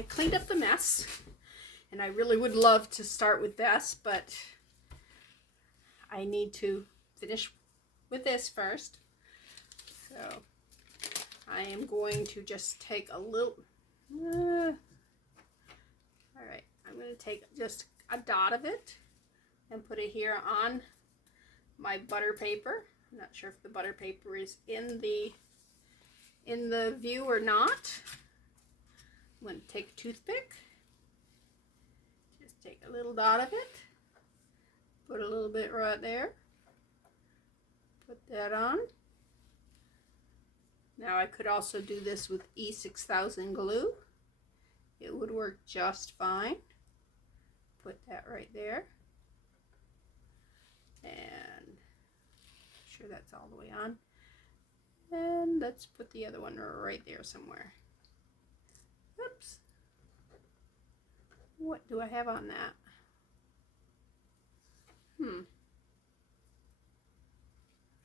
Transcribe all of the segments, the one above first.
I cleaned up the mess, and I really would love to start with this, but I need to finish with this first. So I am going to just take a little, all right, I'm going to take just a dot of it and put it here on my butter paper. I'm not sure if the butter paper is in the view or not. I'm going to take a toothpick, just take a little dot of it, put a little bit right there, put that on. Now I could also do this with E6000 glue. It would work just fine. Put that right there. And make sure that's all the way on. And let's put the other one right there somewhere. Oops. What do I have on that?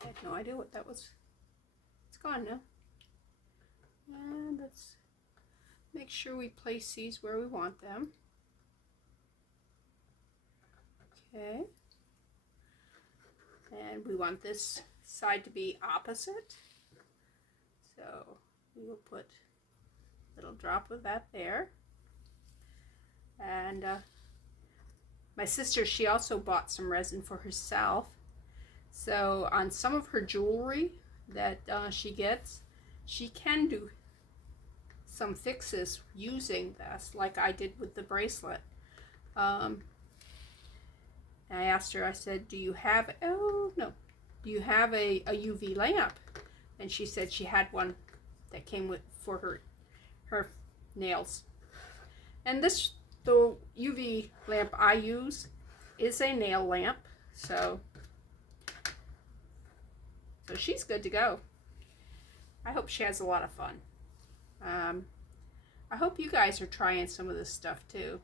I have no idea what that was. It's gone now. And let's make sure we place these where we want them. Okay. And we want this side to be opposite. So we will put a little drop of that there. And my sister, she also bought some resin for herself. So on some of her jewelry that she gets, she can do some fixes using this, like I did with the bracelet. I asked her, I said, do you have, do you have a UV lamp? And she said she had one that came with for her nails. And the UV lamp I use is a nail lamp, so she's good to go. I hope she has a lot of fun. I hope you guys are trying some of this stuff too.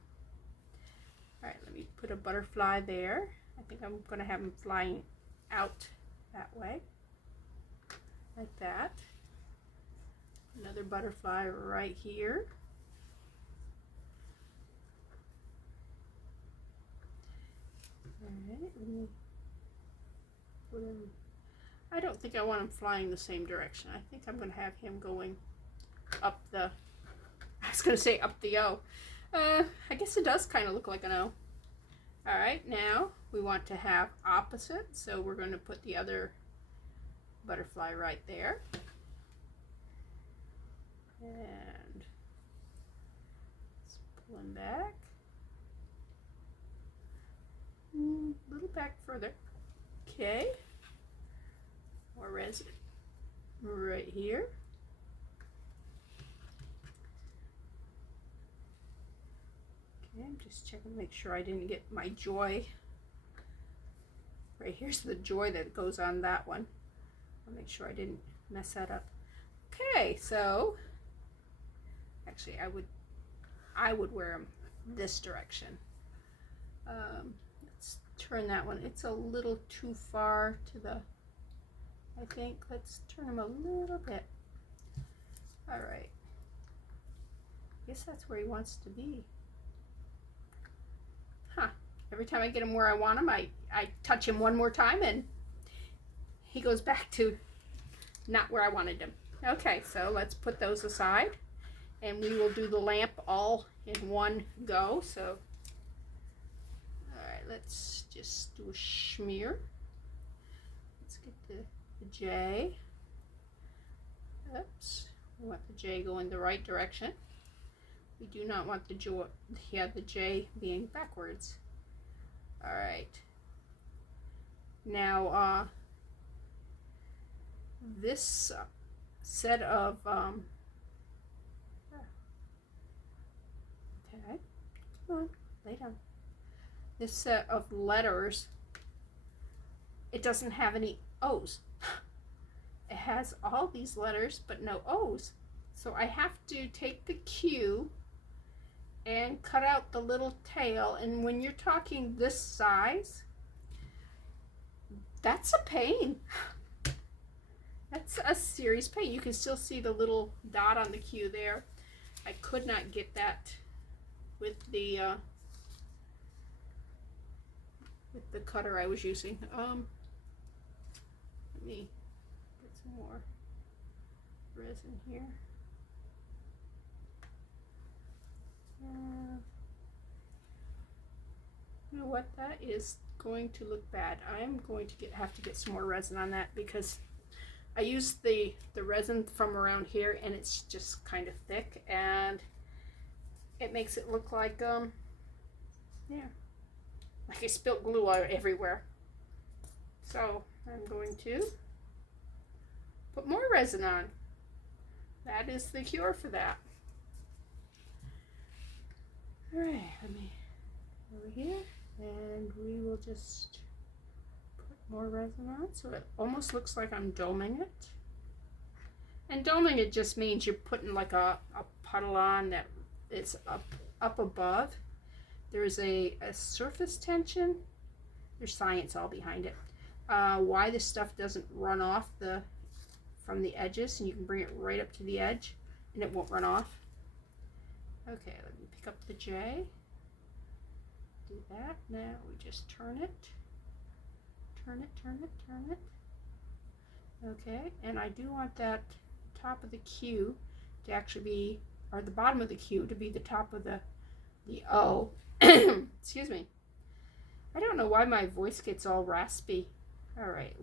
Alright, let me put a butterfly there. I think I'm going to have them flying out that way. Like that. Another butterfly right here. Alright, let me put him. I don't think I want him flying the same direction. I think I'm going to have him going up the, I was going to say up the O. I guess it does kind of look like an O. Alright, now we want to have opposite, so we're going to put the other butterfly right there. And let's pull him back. A little back further. Okay. More resin right here. Okay, I'm just checking to make sure I didn't get my joy. Right here's the joy that goes on that one. I'll make sure I didn't mess that up. Okay, so actually I would wear them this direction. Let's turn that one. It's a little too far to the, I think. Let's turn them a little bit. All right. I guess that's where he wants to be. Huh. Every time I get him where I want him, I touch him one more time and he goes back to not where I wanted him. Okay, so let's put those aside and we will do the lamp all in one go. So, all right, let's just do a smear. Let's get the J. Oops, we want the J going the right direction. We do not want the J being backwards. All right. Now, this set of okay, come on, lay down. This set of letters, it doesn't have any O's. It has all these letters but no O's. So I have to take the Q and cut out the little tail, and when you're talking this size, that's a pain. That's a serious pain. You can still see the little dot on the Q there. I could not get that with the cutter I was using. Let me get some more resin here. You know what? That is going to look bad. I'm going to have to get some more resin on that because I used the resin from around here and it's just kind of thick and it makes it look like yeah, like I spilled glue out everywhere. So I'm going to put more resin on. That is the cure for that. All right, let me over here, and we will just put more resin on so it almost looks like I'm doming it. And doming it just means you're putting like a puddle on that is up above. There's a surface tension. There's science all behind it. Why this stuff doesn't run off from the edges, and you can bring it right up to the edge and it won't run off. Okay, let me pick up the J. Do that. Now we just turn it. Turn it, turn it, turn it. Okay, and I do want that top of the Q to actually be, or the bottom of the Q to be the top of the O. Excuse me. I don't know why my voice gets all raspy. All right,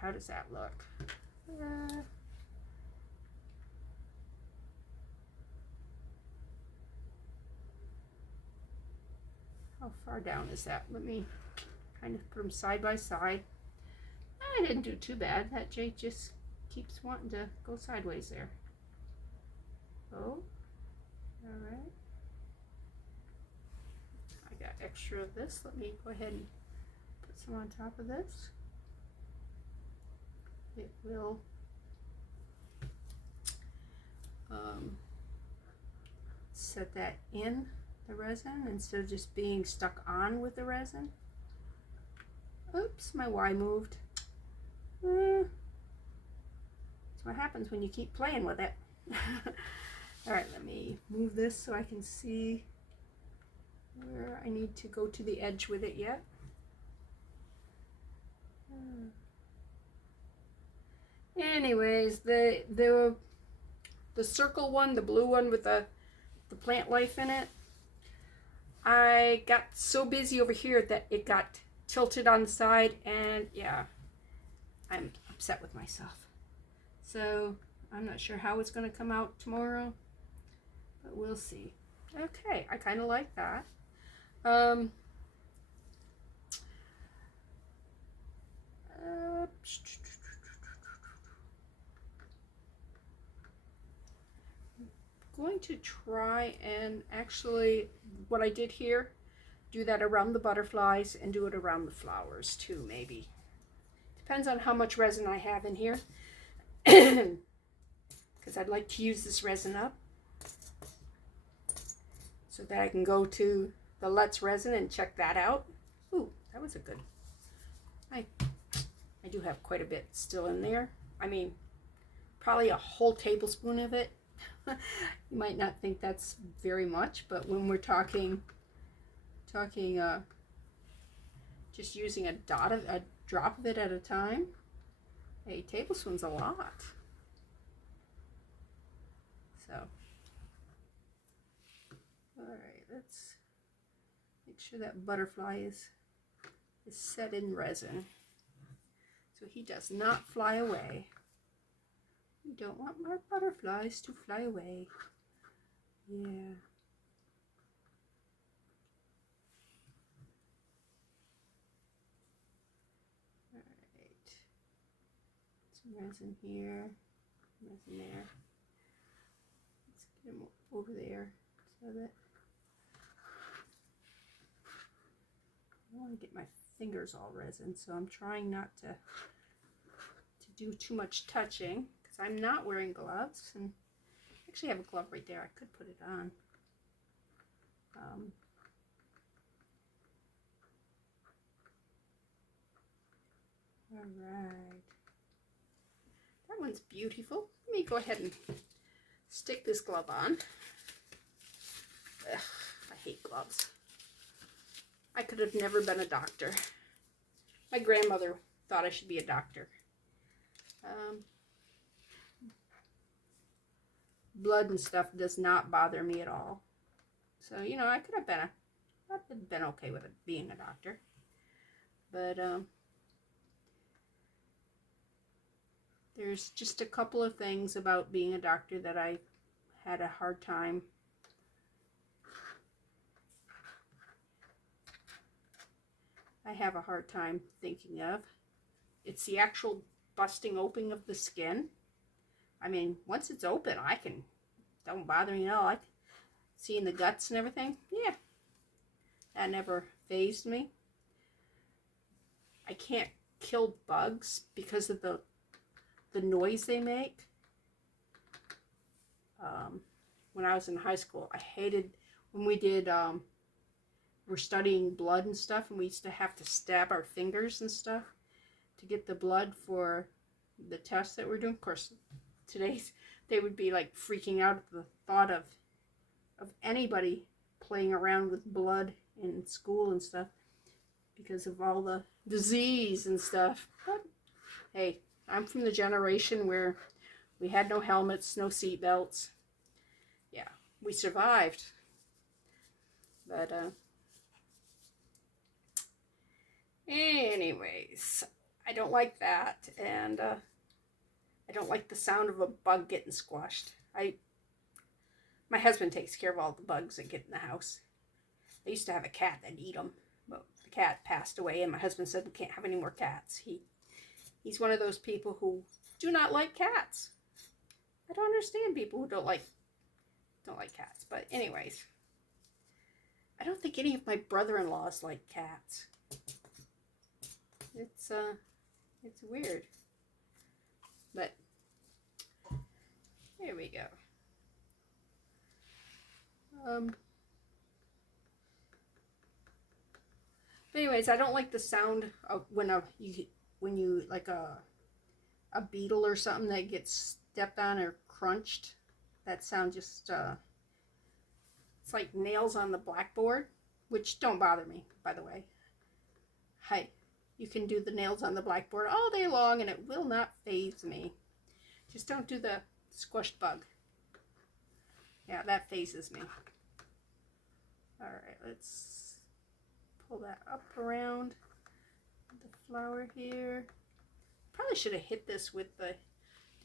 how does that look? How far down is that? Let me kind of put them side by side. I didn't do too bad. That J just keeps wanting to go sideways there. Oh, all right. I got extra of this. Let me go ahead and put some on top of this. It will set that in the resin instead of just being stuck on with the resin. Oops, my Y moved. That's what happens when you keep playing with it. All right, let me move this so I can see where I need to go to the edge with it yet. Anyways, the circle one, the blue one with the plant life in it, I got so busy over here that it got tilted on the side, and yeah, I'm upset with myself. So I'm not sure how it's going to come out tomorrow, but we'll see. Okay, I kind of like that. Going to try and actually, what I did here, do that around the butterflies and do it around the flowers too, maybe. Depends on how much resin I have in here, because I'd like to use this resin up so that I can go to the Let's Resin and check that out. Ooh, that was a good. I do have quite a bit still in there. I mean, probably a whole tablespoon of it. You might not think that's very much, but when we're talking just using a drop of it at a time, a tablespoon's a lot. So, all right, let's make sure that butterfly is set in resin so he does not fly away. We don't want our butterflies to fly away. Yeah. All right. Some resin here, resin there. Let's get him over there so that I want to get my fingers all resin, so I'm trying not to do too much touching. I'm not wearing gloves, and I actually have a glove right there. I could put it on. All right. That one's beautiful. Let me go ahead and stick this glove on. Ugh, I hate gloves. I could have never been a doctor. My grandmother thought I should be a doctor. Blood and stuff does not bother me at all. So, you know, I could have been okay with it being a doctor. But there's just a couple of things about being a doctor that I had a hard time. I have a hard time thinking of. It's the actual busting open of the skin. I mean, once it's open, don't bother me at all. I seeing the guts and everything, yeah, that never fazed me. I can't kill bugs because of the noise they make. When I was in high school, I hated when we did, we're studying blood and stuff, and we used to have to stab our fingers and stuff to get the blood for the tests that we're doing. Of course, they would be like freaking out at the thought of anybody playing around with blood in school and stuff because of all the disease and stuff. But hey, I'm from the generation where we had no helmets, no seat belts. Yeah, we survived. But anyways, I don't like that, and I don't like the sound of a bug getting squashed. My husband takes care of all the bugs that get in the house. I used to have a cat that'd eat them, but the cat passed away, and my husband said we can't have any more cats. He's one of those people who do not like cats. I don't understand people who don't like cats. But anyways, I don't think any of my brother-in-laws like cats. It's weird. But here we go. But anyways, I don't like the sound of when you like a beetle or something that gets stepped on or crunched. That sound just it's like nails on the blackboard, which don't bother me, by the way. Hi, you can do the nails on the blackboard all day long and it will not faze me. Just don't do the squished bug. Yeah, that fazes me. All right, let's pull that up around the flower here. Probably should have hit this with the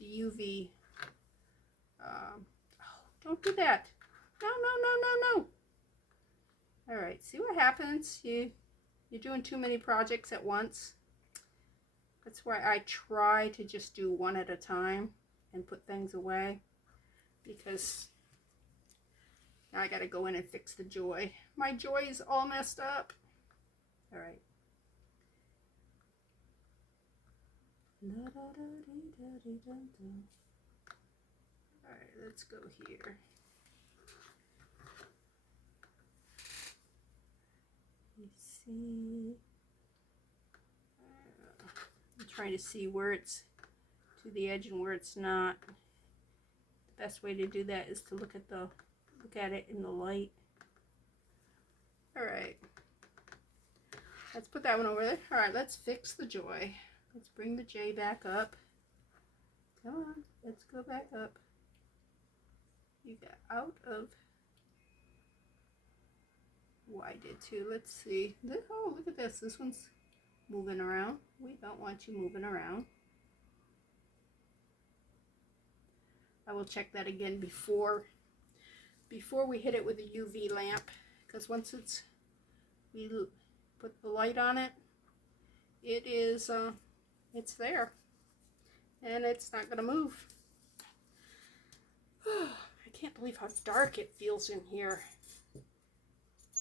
UV. Oh, don't do that. No, no, no, no, no. All right, see what happens? You're doing too many projects at once. That's why I try to just do one at a time and put things away, because now I gotta go in and fix the joy. My joy is all messed up. All right. All right, let's go here. You see, I'm trying to see where it's to the edge and where it's not. The best way to do that is to look at it in the light. All right, let's put that one over there. All right, let's fix the joy. Let's bring the J back up. Come on, let's go back up. You got out of. Oh, I did too. Let's see. Oh, look at this. This one's moving around. We don't want you moving around. I will check that again before we hit it with a UV lamp, because once we put the light on it, it is it's there and it's not gonna move. I can't believe how dark it feels in here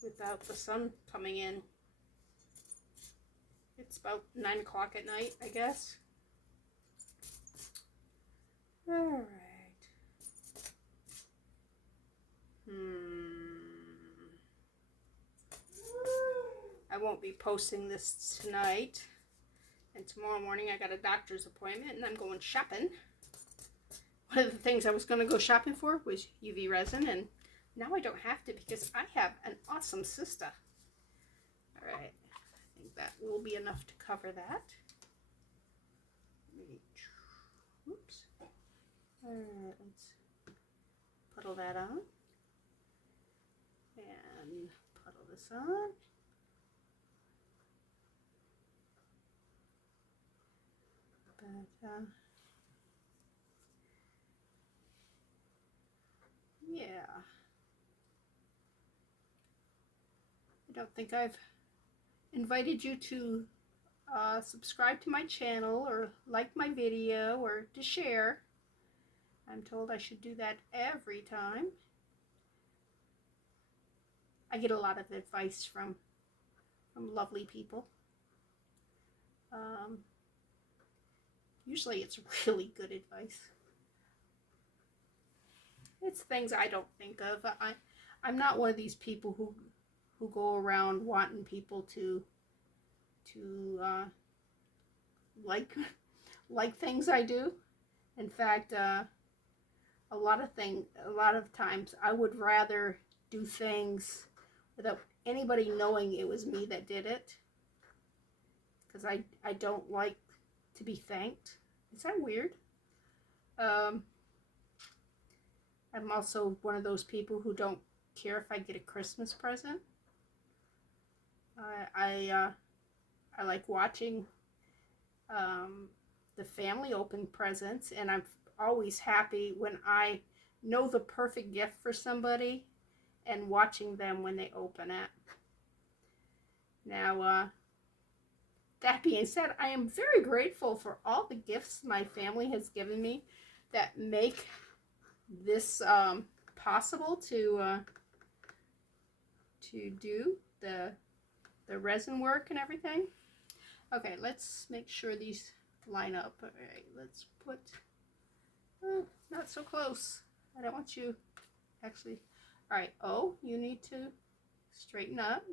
without the sun coming in. It's about 9 o'clock at night, I guess. All right. I won't be posting this tonight, and tomorrow morning I got a doctor's appointment and I'm going shopping. one of the things I was going to go shopping for was UV resin, and now I don't have to because I have an awesome sister. All right, I think that will be enough to cover that. Oops. All right, let's puddle that on and puddle this on. But yeah, I don't think I've invited you to subscribe to my channel or like my video or to share. I'm told I should do that every time. I get a lot of advice from lovely people. Usually it's really good advice. It's things I don't think of. I'm not one of these people who go around wanting people to like things I do. In fact, a lot of times I would rather do things without anybody knowing it was me that did it, because I don't like to be thanked. Is that weird? I'm also one of those people who don't care if I get a Christmas present. I like watching the family open presents, and I'm always happy when I know the perfect gift for somebody and watching them when they open it. Now, that being said, I am very grateful for all the gifts my family has given me that make this possible to do the resin work and everything. Okay, let's make sure these line up. All right, let's put, not so close. I don't want you, actually. All right, O, you need to straighten up.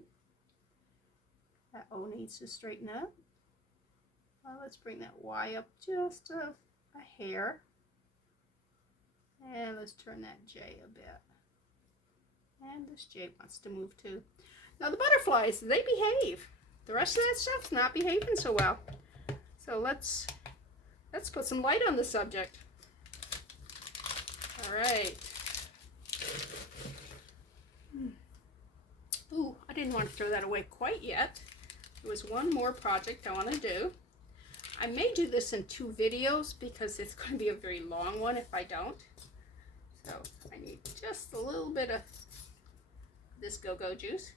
That O needs to straighten up. Let's bring that Y up just a hair. And let's turn that J a bit. And this J wants to move too. Now the butterflies, they behave. The rest of that stuff's not behaving so well. So let's put some light on the subject. All right. Ooh, I didn't want to throw that away quite yet. There was one more project I want to do. I may do this in 2 videos because it's going to be a very long one if I don't. So I need just a little bit of this go-go juice.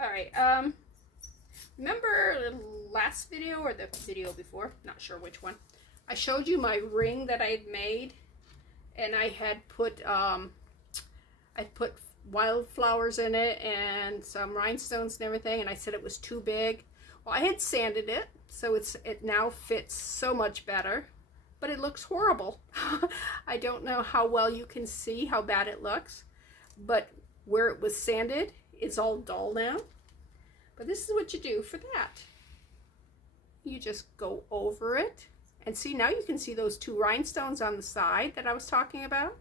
All right, remember the last video or the video before, not sure which one, I showed you my ring that I had made, and I had put wildflowers in it and some rhinestones and everything, and I said it was too big. Well, I had sanded it, so it now fits so much better, but it looks horrible. I don't know how well you can see how bad it looks, but where it was sanded, it's all dull now. But this is what you do for that. You just go over it, and see, now you can see those 2 rhinestones on the side that I was talking about.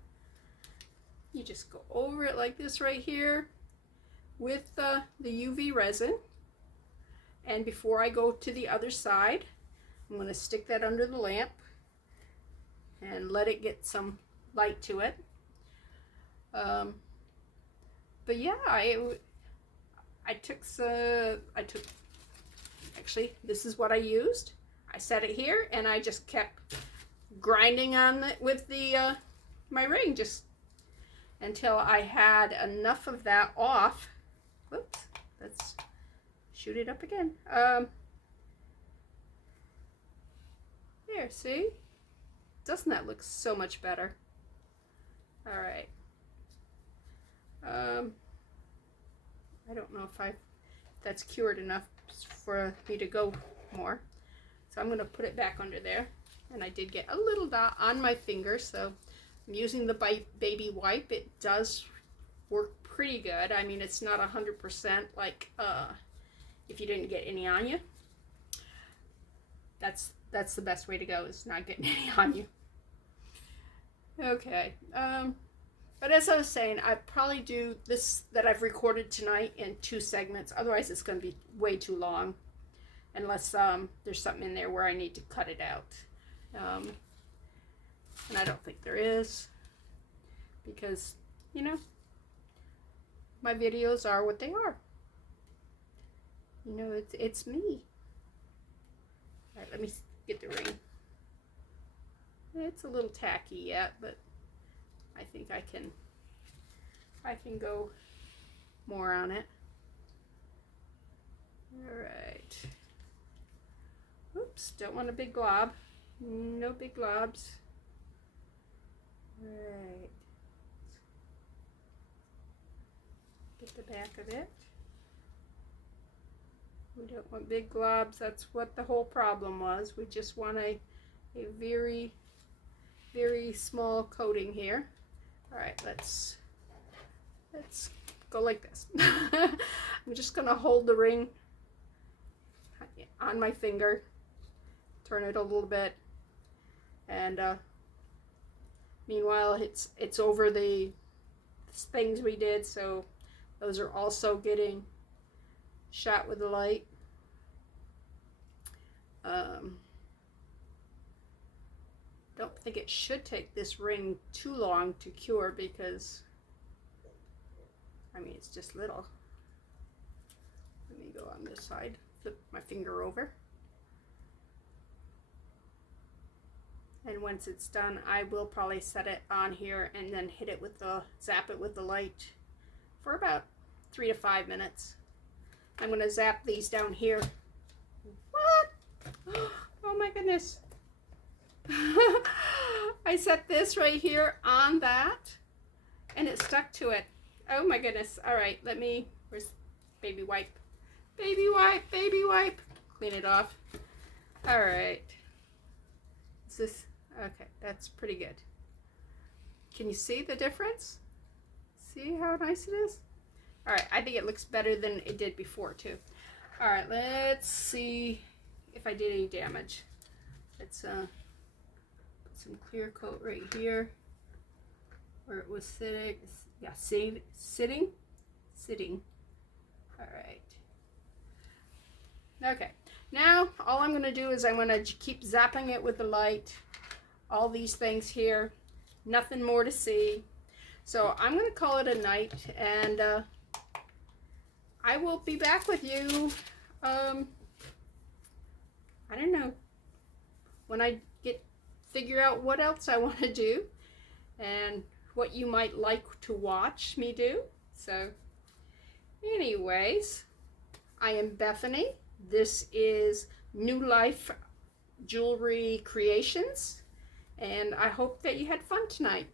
You just go over it like this right here with the UV resin. And before I go to the other side, I'm going to stick that under the lamp and let it get some light to it. But yeah, actually, this is what I used. I set it here, and I just kept grinding on it with my ring just until I had enough of that off. Whoops, let's shoot it up again. There, see? Doesn't that look so much better? All right. I don't know if that's cured enough for me to go more. So I'm going to put it back under there. And I did get a little dot on my finger, so I'm using the baby wipe. It does work pretty good. I mean, it's not 100% like if you didn't get any on you. That's the best way to go, is not getting any on you. Okay. But as I was saying, I probably do this that I've recorded tonight in 2 segments. Otherwise, it's going to be way too long, unless there's something in there where I need to cut it out. And I don't think there is, because, you know, my videos are what they are. You know, it's me. All right, let me get the ring. It's a little tacky yet, but I think I can go more on it. All right. Oops, don't want a big glob. No big globs. All right. Get the back of it. We don't want big globs. That's what the whole problem was. We just want a very, very small coating here. All right, let's go like this. I'm just gonna hold the ring on my finger, turn it a little bit, and meanwhile it's over the things we did, so those are also getting shot with the light. Don't think it should take this ring too long to cure, because I mean, it's just little. Let me go on this side, flip my finger over, and once it's done, I will probably set it on here and then hit it with the zap it with the light for about 3 to 5 minutes. I'm going to zap these down here. What? Oh my goodness. I set this right here on that and it stuck to it. Oh my goodness. All right, let me, where's baby wipe? Baby wipe, baby wipe. Clean it off. All right. Is this, okay, that's pretty good. Can you see the difference? See how nice it is? All right, I think it looks better than it did before too. All right, let's see if I did any damage. Let's put some clear coat right here where it was sitting. Yeah, sitting. All right. Okay, now all I'm gonna do is I'm gonna keep zapping it with the light. All these things here, nothing more to see. So I'm gonna call it a night, and I will be back with you, I don't know, when I figure out what else I want to do and what you might like to watch me do. So anyways, I am Bethany. This is New Life Jewelry Creations, and I hope that you had fun tonight.